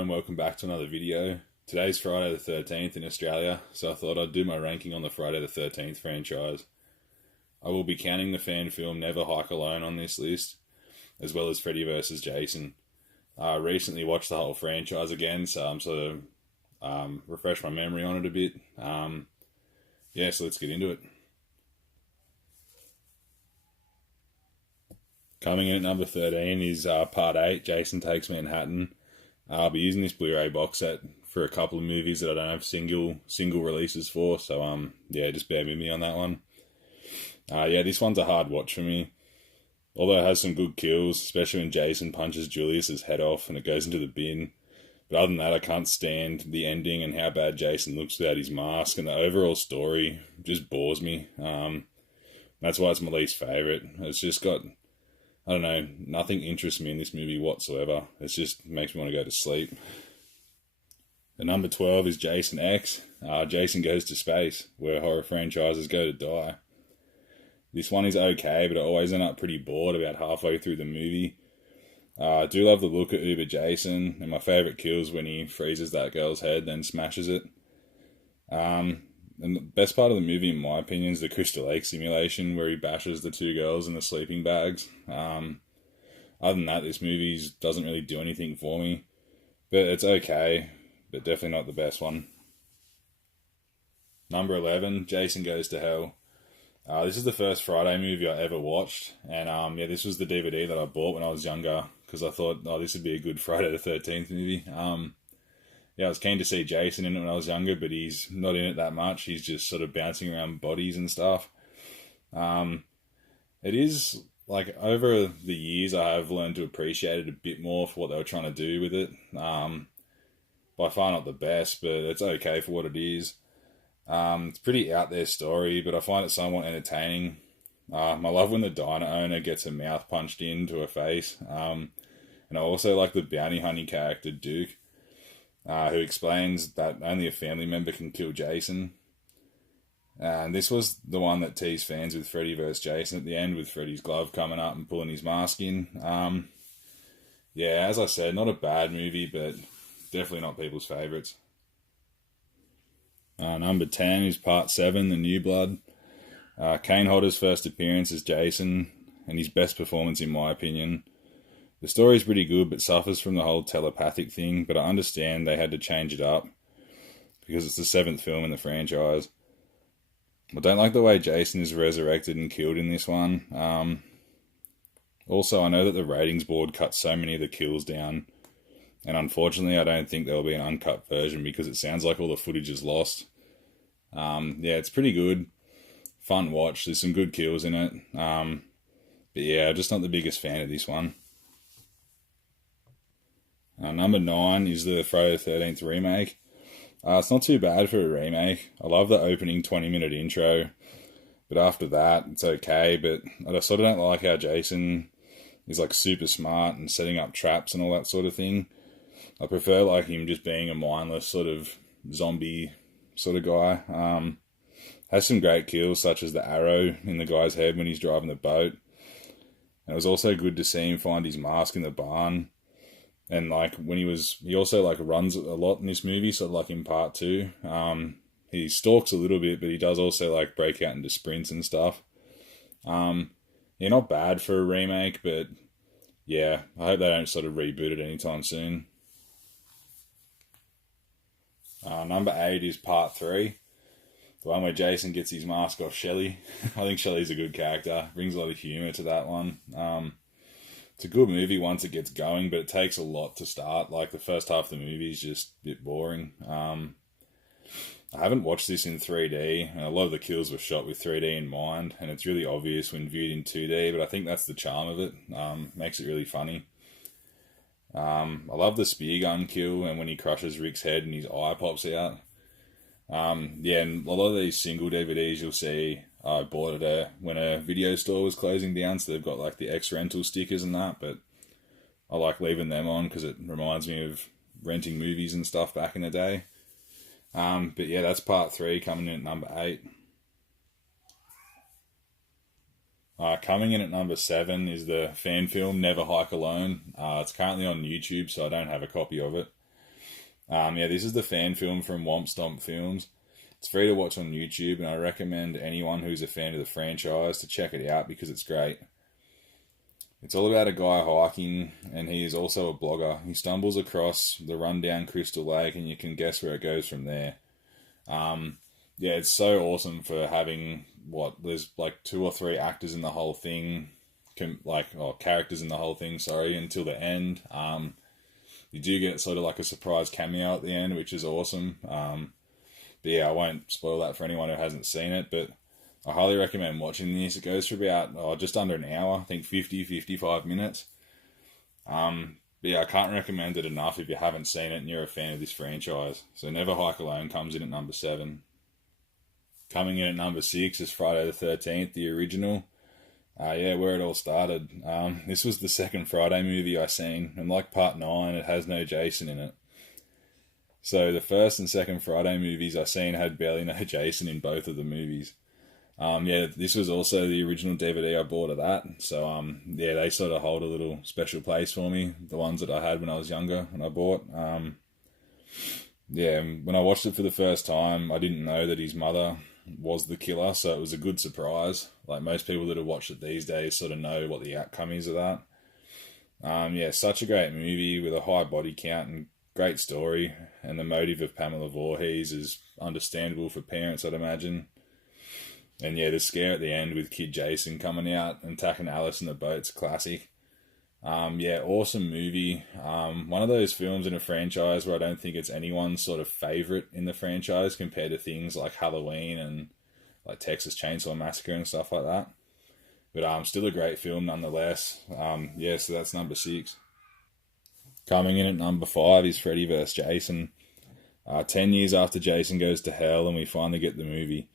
everyone, and welcome back to another video. Today's Friday the 13th in Australia, so I thought I'd do my ranking on the Friday the 13th franchise. I will be counting the fan film Never Hike Alone on this list, as well as Freddy vs. Jason. I recently watched the whole franchise again, so I'm sort of refresh my memory on it a bit. So let's get into it. Coming in at number 13 is Part 8, Jason Takes Manhattan. I'll be using this Blu-ray box set for a couple of movies that I don't have single releases for, so just bear with me on that one. This one's a hard watch for me. Although it has some good kills, especially when Jason punches Julius's head off and it goes into the bin. But other than that, I can't stand the ending and how bad Jason looks without his mask, and the overall story just bores me. That's why it's my least favourite. It's just got, I don't know, nothing interests me in this movie whatsoever. It just makes me want to go to sleep. The number 12 is Jason X. Jason Goes to Space, where horror franchises go to die. This one is okay, but I always end up pretty bored about halfway through the movie. I do love the look of Uber Jason, and my favourite kill is when he freezes that girl's head, then smashes it. And the best part of the movie, in my opinion, is the Crystal Lake simulation, where he bashes the two girls in the sleeping bags. Other than that, this movie doesn't really do anything for me. But it's okay, but definitely not the best one. Number 11, Jason Goes to Hell. This is the first Friday movie I ever watched, and this was the DVD that I bought when I was younger, because I thought, this would be a good Friday the 13th movie. I was keen to see Jason in it when I was younger, but he's not in it that much. He's just sort of bouncing around bodies and stuff. It is, like, over the years, I have learned to appreciate it a bit more for what they were trying to do with it. By far not the best, but it's okay for what it is. It's a pretty out there story, but I find it somewhat entertaining. I love when the diner owner gets her mouth punched into her face. And I also like the bounty hunting character, Duke, who explains that only a family member can kill Jason. And this was the one that teased fans with Freddy vs. Jason at the end, with Freddy's glove coming up and pulling his mask in. As I said, not a bad movie, but definitely not people's favourites. Number 10 is Part 7, The New Blood. Kane Hodder's first appearance as Jason, and his best performance in my opinion. The story's pretty good, but suffers from the whole telepathic thing, but I understand they had to change it up, because it's the 7th film in the franchise. I don't like the way Jason is resurrected and killed in this one. Also, I know that the ratings board cut so many of the kills down, and unfortunately I don't think there will be an uncut version, because it sounds like all the footage is lost. It's pretty good. Fun watch. There's some good kills in it. I'm just not the biggest fan of this one. Number 9 is the Friday the 13th remake. It's not too bad for a remake. I love the opening 20-minute intro, but after that, it's okay. But I sort of don't like how Jason is like super smart and setting up traps and all that sort of thing. I prefer like him just being a mindless sort of zombie sort of guy. Has some great kills, such as the arrow in the guy's head when he's driving the boat. And it was also good to see him find his mask in the barn. And like when he also like runs a lot in this movie, sort of like in Part 2. He stalks a little bit, but he does also like break out into sprints and stuff. Not bad for a remake, but I hope they don't sort of reboot it anytime soon. Number 8 is Part 3. The one where Jason gets his mask off Shelley. I think Shelley's a good character. Brings a lot of humour to that one. It's a good movie once it gets going, but it takes a lot to start. Like, the first half of the movie is just a bit boring. I haven't watched this in 3D, and a lot of the kills were shot with 3D in mind, and it's really obvious when viewed in 2D, but I think that's the charm of it. Makes it really funny. I love the spear gun kill, and when he crushes Rick's head and his eye pops out. And a lot of these single DVDs you'll see, I bought it when a video store was closing down, so they've got like the X-Rental stickers and that, but I like leaving them on because it reminds me of renting movies and stuff back in the day. That's Part 3 coming in at number 8. Coming in at number 7 is the fan film Never Hike Alone. It's currently on YouTube, so I don't have a copy of it. Yeah, this is the fan film from Womp Stomp Films. It's free to watch on YouTube, and I recommend anyone who's a fan of the franchise to check it out because it's great. It's all about a guy hiking, and he is also a blogger. He stumbles across the rundown Crystal Lake, and you can guess where it goes from there. Yeah, it's so awesome for having there's like 2 or 3 actors in the whole thing, characters in the whole thing. Sorry, until the end. You do get sort of like a surprise cameo at the end, which is awesome. But yeah, I won't spoil that for anyone who hasn't seen it, but I highly recommend watching this. It goes for about just under an hour, I think 55 minutes. But yeah, I can't recommend it enough if you haven't seen it and you're a fan of this franchise. So Never Hike Alone comes in at number 7. Coming in at number 6 is Friday the 13th, the original. Yeah, where it all started. This was the second Friday movie I seen, and like part 9, it has no Jason in it. So the first and second Friday movies I seen had barely no Jason in both of the movies. Yeah, this was also the original DVD I bought of that. So yeah, they sort of hold a little special place for me. The ones that I had when I was younger and I bought. Yeah, when I watched it for the first time, I didn't know that his mother was the killer, so it was a good surprise. Like most people that have watched it these days sort of know what the outcome is of that. Yeah, such a great movie with a high body count and great story, and the motive of Pamela Voorhees is understandable for parents, I'd imagine. And yeah, the scare at the end with Kid Jason coming out and attacking Alice in the boat's classic. Yeah, awesome movie. One of those films in a franchise where I don't think it's anyone's sort of favourite in the franchise compared to things like Halloween and like Texas Chainsaw Massacre and stuff like that. But still a great film nonetheless. Yeah, so that's number 6. Coming in at number 5 is Freddy vs. Jason. 10 years after Jason goes to hell and we finally get the movie.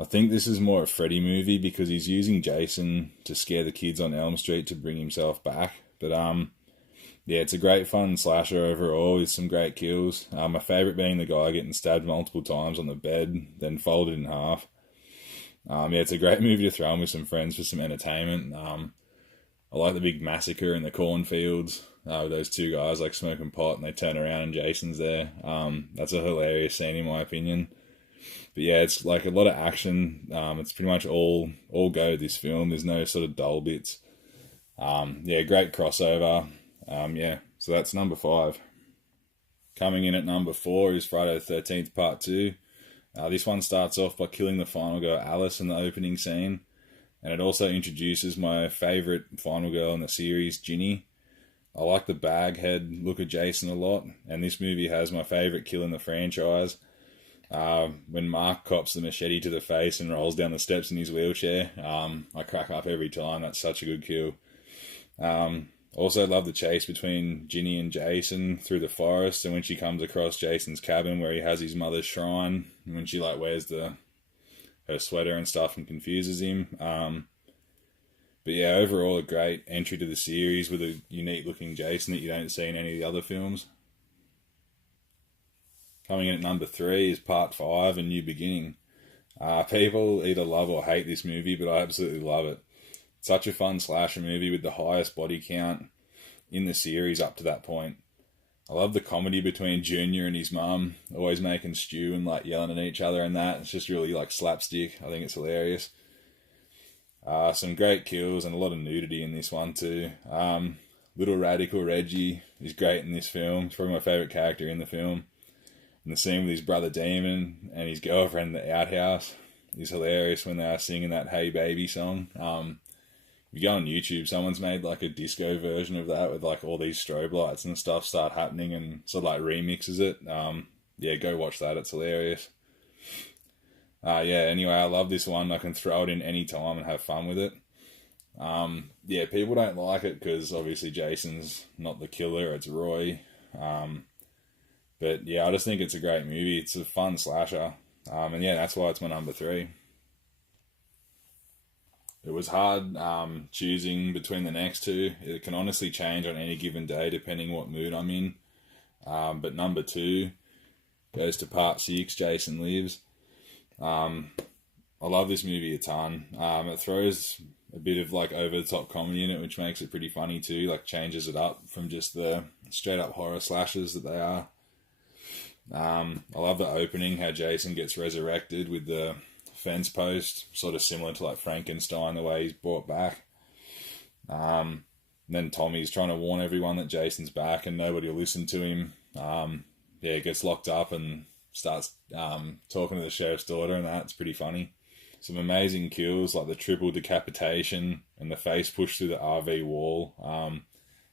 I think this is more a Freddy movie because he's using Jason to scare the kids on Elm Street to bring himself back. But yeah, it's a great fun slasher overall with some great kills. My favourite being the guy getting stabbed multiple times on the bed, then folded in half. Yeah, it's a great movie to throw on with some friends for some entertainment. I like the big massacre in the cornfields with those 2 guys like smoking pot and they turn around and Jason's there. That's a hilarious scene in my opinion. But yeah, it's like a lot of action. It's pretty much all go this film. There's no sort of dull bits. Yeah, great crossover. Yeah, so that's number 5. Coming in at number 4 is Friday the 13th Part 2. This one starts off by killing the final girl Alice in the opening scene. And it also introduces my favourite final girl in the series, Ginny. I like the baghead look of Jason a lot. And this movie has my favourite kill in the franchise. When Mark cops the machete to the face and rolls down the steps in his wheelchair, I crack up every time. That's such a good kill. Also love the chase between Ginny and Jason through the forest, and when she comes across Jason's cabin where he has his mother's shrine, and when she like wears her sweater and stuff and confuses him. But yeah, overall a great entry to the series with a unique looking Jason that you don't see in any of the other films. Coming in at number 3 is Part 5, A New Beginning. People either love or hate this movie, but I absolutely love it. Such a fun slasher movie with the highest body count in the series up to that point. I love the comedy between Junior and his mum, always making stew and like yelling at each other and that. It's just really like slapstick. I think it's hilarious. Some great kills and a lot of nudity in this one too. Little Radical Reggie is great in this film. He's probably my favourite character in the film. And the scene with his brother Damon and his girlfriend in the outhouse is hilarious when they are singing that Hey Baby song. If you go on YouTube, someone's made like a disco version of that with like all these strobe lights and stuff start happening and sort of like remixes it. Yeah, go watch that. It's hilarious. Yeah, anyway, I love this one. I can throw it in any time and have fun with it. Yeah, people don't like it because obviously Jason's not the killer, it's Roy. But yeah, I just think it's a great movie. It's a fun slasher. And yeah, that's why it's my number 3. It was hard choosing between the next 2. It can honestly change on any given day depending what mood I'm in. But number 2 goes to Part 6, Jason Lives. I love this movie a ton. It throws a bit of like over the top comedy in it, which makes it pretty funny too. Like changes it up from just the straight up horror slashers that they are. I love the opening, how Jason gets resurrected with the fence post, sort of similar to like Frankenstein, the way he's brought back. Then Tommy's trying to warn everyone that Jason's back and nobody will listen to him. Gets locked up and starts talking to the sheriff's daughter, and that's pretty funny. Some amazing kills, like the triple decapitation and the face push through the RV wall.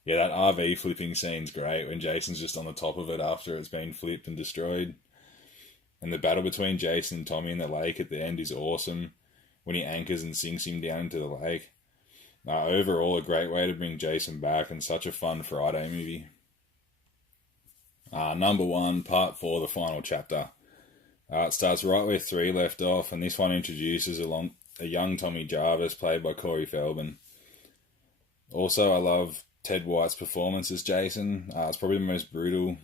That RV flipping scene's great when Jason's just on the top of it after it's been flipped and destroyed. And the battle between Jason and Tommy in the lake at the end is awesome when he anchors and sinks him down into the lake. Overall, a great way to bring Jason back and such a fun Friday movie. Number 1, Part 4, the final chapter. It starts right where 3 left off, and this one introduces a young Tommy Jarvis, played by Corey Feldman. Also, I love Ted White's performance as Jason. It's probably the most brutal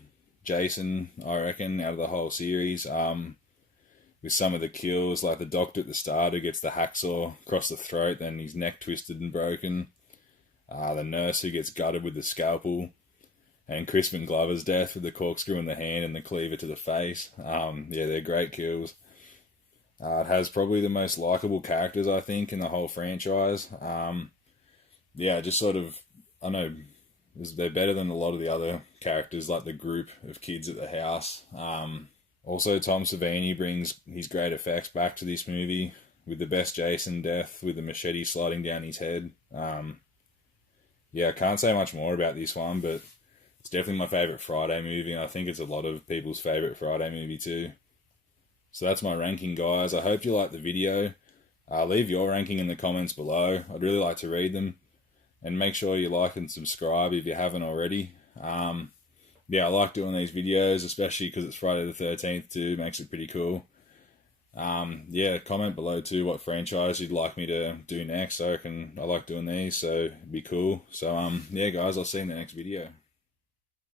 Jason, I reckon, out of the whole series. With some of the kills, like the doctor at the start who gets the hacksaw across the throat, then his neck twisted and broken. The nurse who gets gutted with the scalpel. And Crispin Glover's death with the corkscrew in the hand and the cleaver to the face. They're great kills. It has probably the most likeable characters, I think, in the whole franchise. Just sort of, I know they're better than a lot of the other characters, like the group of kids at the house. Also, Tom Savini brings his great effects back to this movie with the best Jason death with the machete sliding down his head. I can't say much more about this one, but it's definitely my favourite Friday movie, and I think it's a lot of people's favourite Friday movie too. So that's my ranking, guys. I hope you liked the video. Leave your ranking in the comments below. I'd really like to read them. And make sure you like and subscribe if you haven't already. I like doing these videos, especially because it's Friday the 13th too. Makes it pretty cool. Comment below too what franchise you'd like me to do next. I like doing these, so it'd be cool. So guys, I'll see you in the next video.